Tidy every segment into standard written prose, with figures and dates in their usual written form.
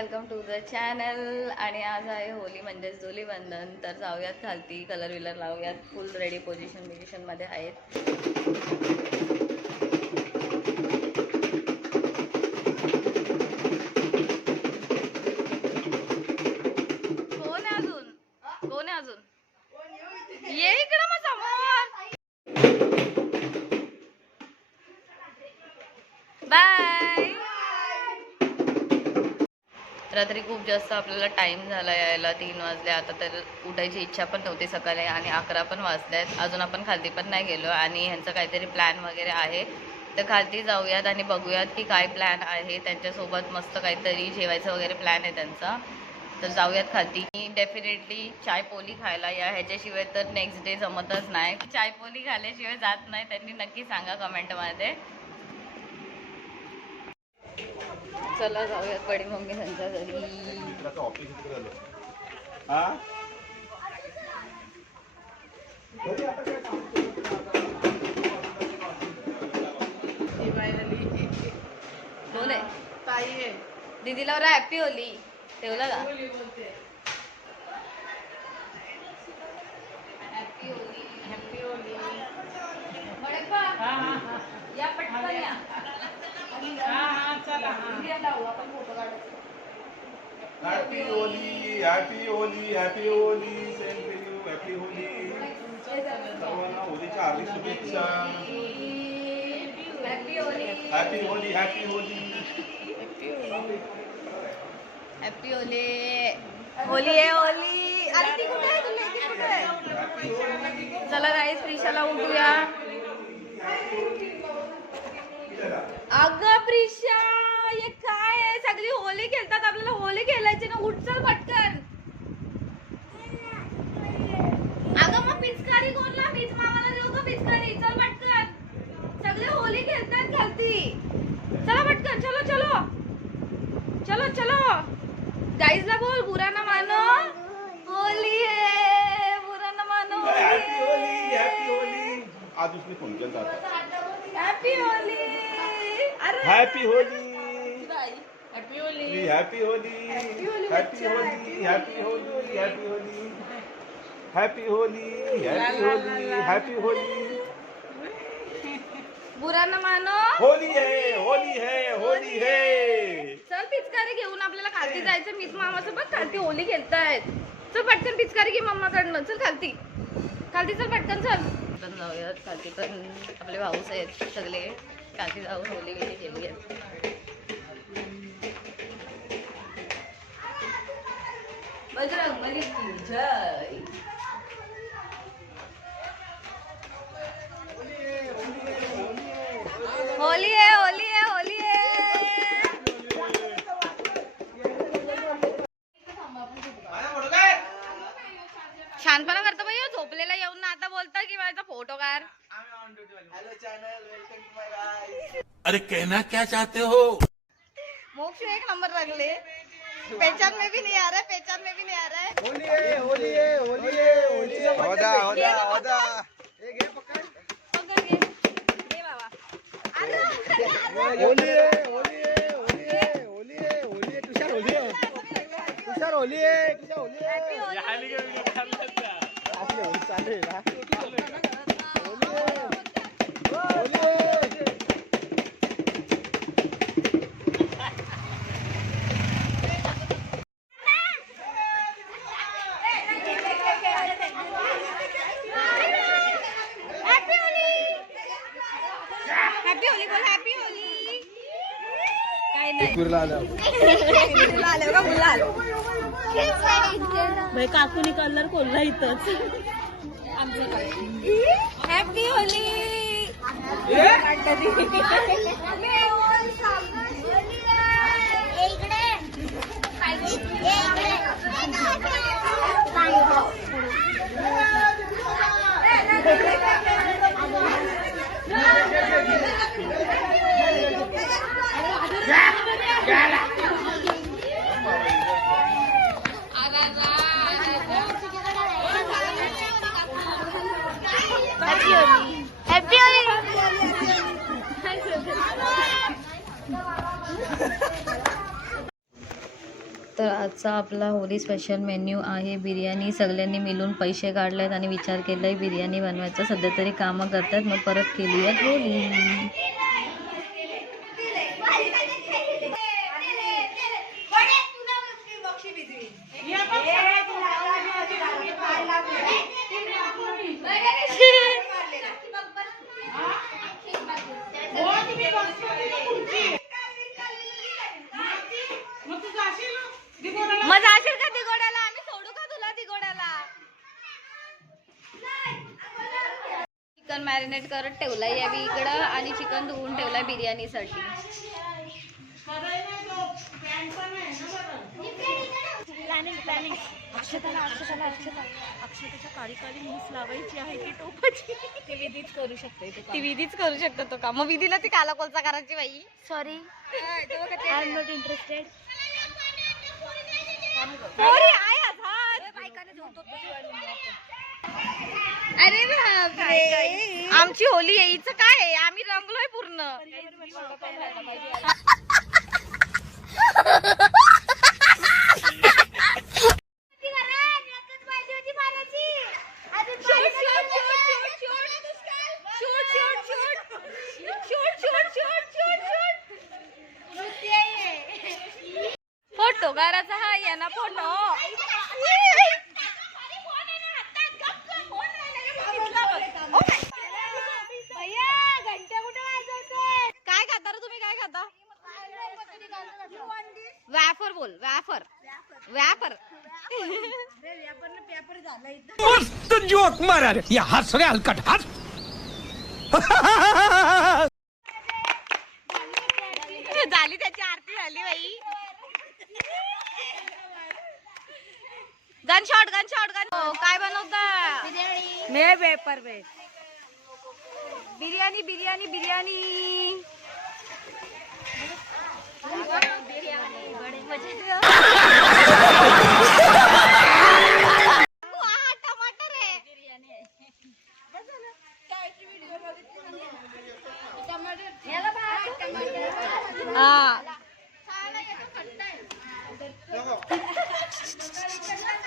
Welcome to the channel. आणि आज आहे होली म्हणजेच धुलीवंदन. तर जाऊयात खालती, कलर विलर लावूयात. फुल रेडी पोझिशन मध्ये आहेत. कोण आहे अजून ये इकडं मग समोर. बाय. रात्री खूप जास्त आपल्याला टाइम झाला यायला, 3 वाजले. आता तर उठायची इच्छा पण नव्हती सकाळी आणि 11 पण वाजल्यात. अजून आपण खालती पण नाही गेलो आणि ह्यांचं काहीतरी प्लॅन वगैरे आहे. तर खालती जाऊयात आणि बघूयात की काय प्लॅन आहे. त्यांच्यासोबत मस्त काहीतरी जेवायचं वगैरे प्लॅन आहे त्यांचा. तर जाऊयात खालती. डेफिनेटली चाय पोली खायला या, ह्याच्याशिवाय तर नेक्स्ट डे जमतच नाही. चाय पोली खाल्ल्याशिवाय जात नाही. त्यांनी नक्की सांगा कमेंटमध्ये. चला जाऊयात बडी मम्मी त्यांच्या घरी. कोण आहे? ताई आहे. दीदीला बरं हॅपी होली ठेवला का? हॅपी होली. हॅपी होली. या पटकन या. Happy Holi, happy Holi, happy Holi. Same to you. Happy Holi. सर्वांना होलीच्या हार्दिक शुभेच्छा. Happy Holi. Happy Holi, happy Holi. Happy Holi. Holi आहे होली. अरे ती कुठे आहे? तुम्ही ती कुठे आहे? चला गाईस प्रिशाला उठूया. अगं प्रिशा हे काय आहे? सगळी होली खेळतात, आपल्याला होली खेळायची ना. उठ चल पटकन. अगं मग पिचकारी कोणला? मीच मामाला देऊ का पिचकारी? चल पटकन. सगळे होली खेळतात खालती. चला पटकन. चलो चलो चलो चलो. गाईजला बोल बुरा ना मानो होली है. बुरा ना मानो हॅपी होली, हॅपी होली. आज उसने फोन केला था. हॅपी होली. अरे happy Holi. Happy Holi. Happy Holi. Happy Holi, happy Holi, happy Holi. Happy Holi, happy Holi, happy Holi. बुरा ना मानो होली है, होली है, होली है. चल पिचकारी घेऊन आपल्याला खालती जायचं. मीच मामाचं बघ खालती होली खेळतायत. चल पटकन पिचकारी घे मम्माकडनं. चल खालती खालती चल पटकन. चल पण जाऊयात खालती. पण आपले भाऊस आहेत सगळे. खालती जाऊन होली गेली खेळूयात. बजरंगबली की जय. होली है होली है होली है. शानपणा करतो बाई. झोपलेला येऊन ना आता बोलता की माझा फोटो काढ. अरे कहना क्या चाहते हो? मोक्ष 1 नंबर रगले. पहचान में भी नहीं आ रहा है. पहचान में भी नहीं आ रहा है. होली है, होली है, होली है, होली है. होदा ये घे पकड़. पकड़ घे. घे बाबा. अरे होली है, होली है, होली है, होली है, होली है. तुषार होली है. तुषार होली है. तुषार होली है. Happy Holy. आपली होली चालू आहे ना. होली है. होली है. हॅपी होली बोल. Happy Holy. काय नाही गुरला आलं. आले का गुलाल. भाई काकूनी कलर खोलला इथंच. हॅपी होली. Happy Holy. तर आजचा आपला होली स्पेशल मेन्यू आहे बिर्याणी. सगळ्यांनी मिळून पैसे काढलेत आणि विचार केलाय बिर्याणी बनवायचा. सध्या तरी कामं करतात, मग परत केली आहे होली. मग जाशील का तिघोड्याला? आम्ही सोडू का तुला तिघोड्याला? चिकन मॅरिनेट करत ठेवलाय यावी इकडं आणि चिकन धुवून ठेवलाय बिर्याणीसाठी. अक्षताच्या काळी काळी मूस लावायची आहे की टोपाची. ती विधीच करू शकते. ती विधीच करू शकतो तो का? मग विधीला ती काला कोलचा करायची बाई. Sorry, I am not interested. अरे बापरे, आमची होली यायचं काय आहे? आम्ही रंगलोय पूर्ण. फोटो करायचा हा या ना फोटो. काय खाता रे तुम्ही? काय खाता? वॅफर बोल. Wafer wafer. मस्त जोक मारा रे. या हस रे हलकट हस. झाली त्याची आरती झाली बाई. Gun shot gun shot gun. काय बनवता? मे पेपर पे बिर्याणी बिर्याणी बिर्याणी. टमाटर आहे.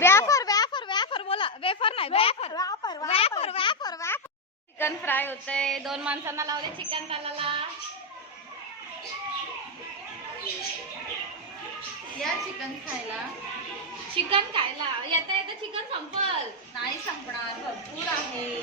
वॅफर वॅफर वॅफर बोला. वेफर नाही wafer wafer wafer wafer. Chicken fry होतंय. 2 माणसांना लावले चिकन कालाला. या चिकन खायला. चिकन खायला येता येता चिकन संपल. नाही संपणार, भरपूर आहे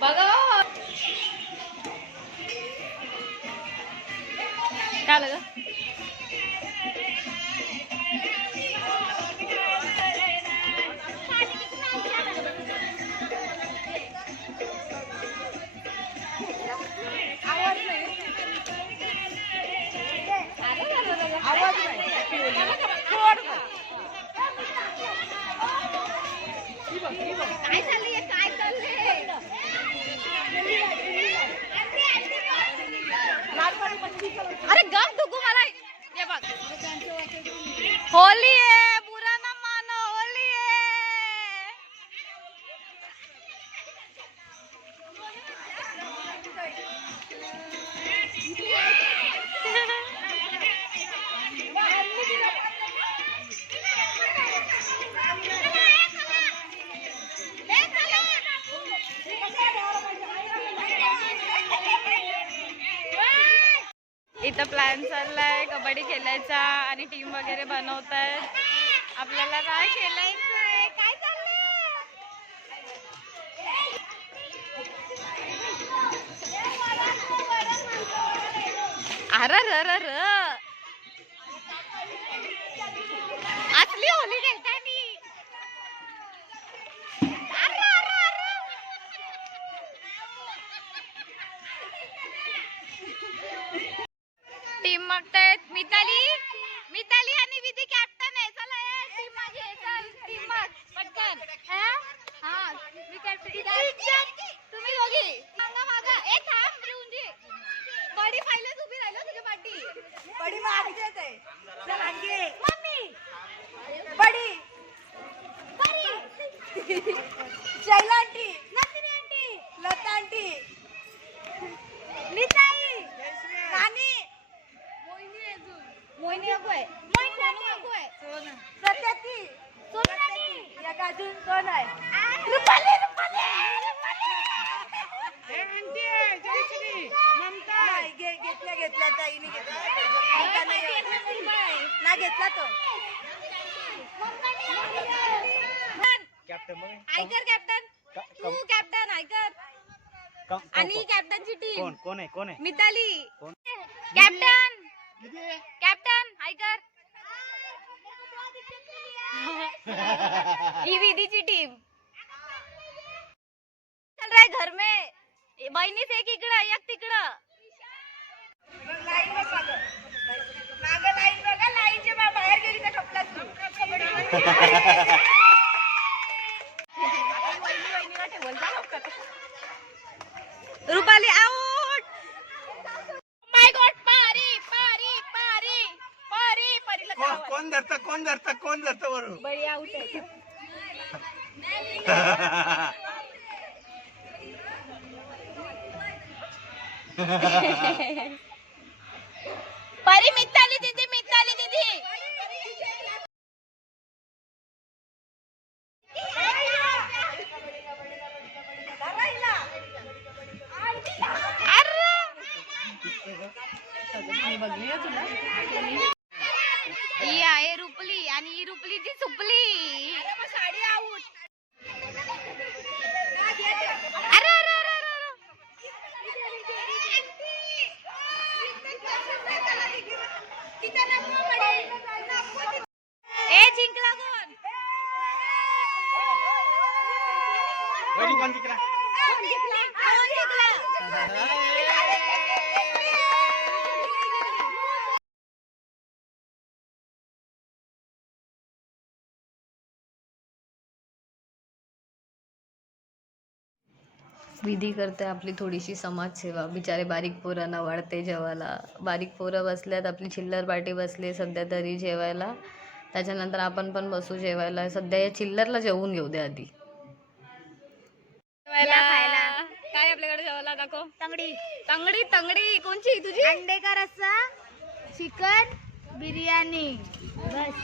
बघा. काय आलं ग? काय चाललंय? काय चाललंय? अरे गप दुखू मला. हे बघ, होली आहे, बुरा ना मानो. होली आहे. इथं प्लॅन चाललाय कबड्डी खेळायचा आणि टीम वगैरे बनवतायत. आपल्याला काय खेळायचंय? काय चाललंय? अरे र र र असली होली खेळताय मी. टीम मागतायत. मिताली मिताली आणि विधी कॅप्टन आहे. चला टीम मागे. चल टीम माग पटकन. हा मी कॅप्टन. तुम्ही दोघी मागा मागा. ए थांब रिऊंजी. बडी पाहिलं उभी राहिलो तुझ्या पाठी. बडी मागते ते. चल आणखी मम्मी बडी बडी. Shaila aunty, Nandini aunty, Lata aunty, नीताई, नानी, मोहिनी नको आहे. मोहिनी नको आहे. ऐकर आणि कॅप्टनची टीम कोण आहे मिताली कोण? कॅप्टन कॅप्टन ऐकर ही विधीची टीम चल रहा है घर में बहिणीच एक इकडं एक तिकडं बाहेर गेली का ठोकला रुपाली आउट माय गॉड पारी पारी पारी पारी पारीला कोण धरतं बरोबर बळी आउट आहे परी मिताली दीदी ही आहे रुपली आणि ही रुपलीची सुपली साडी आऊट अरे अरे अरे अरे ए जिंकला कोण कोण जिंकला? विधी करते आपली थोडीशी समाजसेवा. बिचारे बारीक पोरांना वाढते जेवायला. बारीक पोरं बसल्यात, आपली चिल्लर पार्टी बसली सध्या तरी जेवायला. त्याच्यानंतर आपण पण बसू जेवायला. सध्या या चिल्लरला जेवून घेऊ दे आधी. खायला काय आपल्याकडे जेवायला दाखव. तंगडी तंगडी तंगडी कोणची तुझी? अंडे का रस्सा चिकन बिर्याणी बस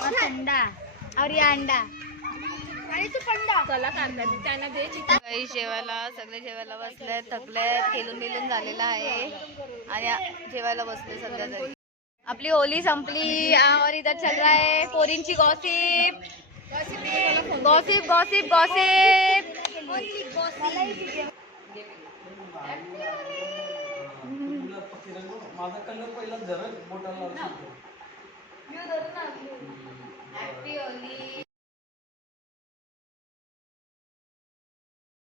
और अंडा और ये अंडा आणि तू पंडा चला कांदा त्यांना दे काही जेवायला सगळे जेवायला बसले, थकलेत, खेळून झालेलं आहे आणि जेवायला बसले सध्या तरी. आपली होली संपली और इधर चल रहा है पोरींची gossip gossip gossip gossip. Happy Holi.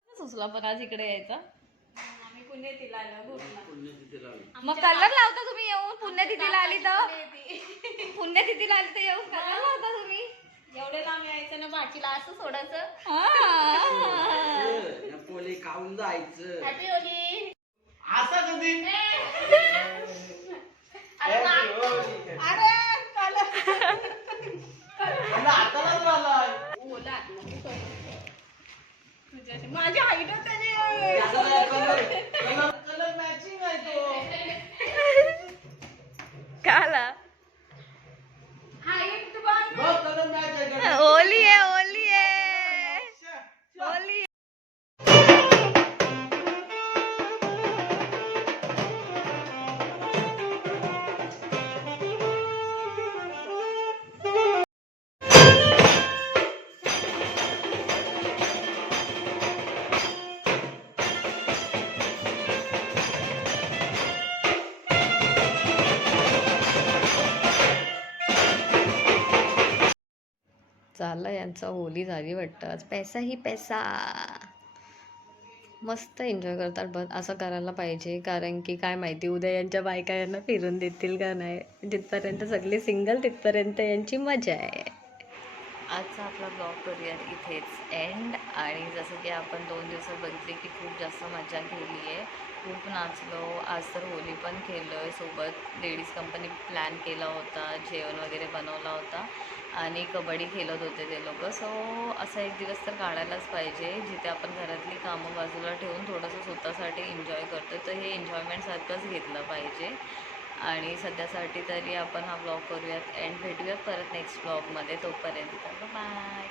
सुचला पण आज इकडे यायचा. आम्ही पुण्यतिला आलो मग कलर लावता तुम्ही येऊन पुण्यतिथीला आली तर पुण्यतिथीला आली तर येऊन कलर लावता तुम्ही. एवढे लांब यायचं ना बाचीला असं सोडायचं. पोली खाऊन जायचं. Happy Holy. असं कधी हातालाच झालाय. माझ्या हाईट कलर मॅचिंग आहे तो. काला कलर मॅच आहे. होली आहे होली आहे होली. चालला यांचा होली झाली वाटतं आज. पैसा ही पैसा. मस्त एन्जॉय करतात. बस असं करायला पाहिजे, कारण की काय माहिती उद्या यांच्या बायका यांना फिरून देतील का नाही. जिथपर्यंत सगळे सिंगल तिथपर्यंत यांची मजा आहे. आजचा आपला ब्लॉग करूया इथेच एंड. आणि जसं की आपण 2 दिवसात बघितले की खूप जास्त मजा केली आहे, खूप नाचलो. आज तर होली पण खेळलो आहे सोबत. लेडीज कंपनी प्लॅन केला होता, जेवण वगैरे बनवला होता आणि कबड्डी खेळत होते ते लोक. सो असा एक दिवस तर काढायलाच पाहिजे जिथे आपण घरातली कामं बाजूला ठेवून थोडंसं स्वतःसाठी एन्जॉय करतो. तर हे एन्जॉयमेंटसारखंच घेतलं पाहिजे. आणि सध्यासाठी तरी आपण हा ब्लॉग करूयात एंड. भेटूयात परत नेक्स्ट ब्लॉगमध्ये. तोपर्यंत बाय.